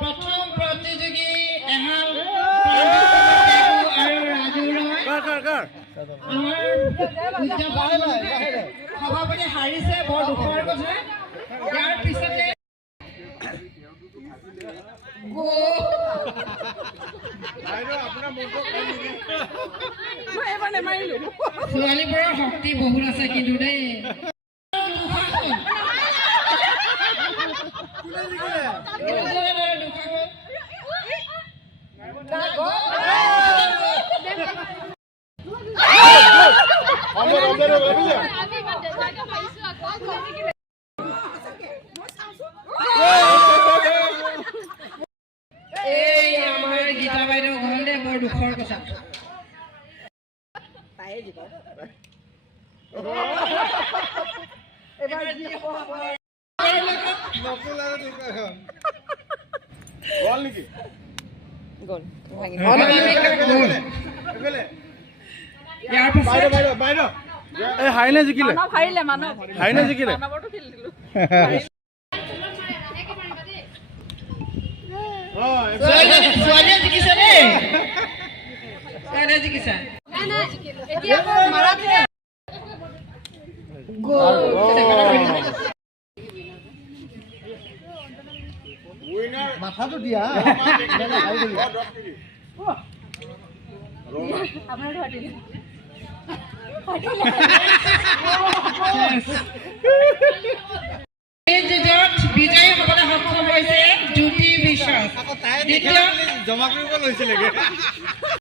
প্ৰথম প্ৰতিযোগী এহাল সভাপতি হাৰিছে, বৰ দুখৰ কথা। ইয়াৰ পিছতে ছোৱালীবোৰৰ শক্তি বহুত আছে কিন্তু দেই। এই আমাৰ গীতা বাইদেউ ঘৰলে বৰ দুখৰ কথা। হাইনে জিকিলে হাইনে জিকিলে ছোৱালীয়ে জিকিছে দেই, ছোৱালীয়ে জিকিছে। মাথাটো দিয়া বিজয়ী হ'বলৈ সক্ষম হৈছে জ্যোতি বিশ্বাস। জমা কৰিব লৈছিলে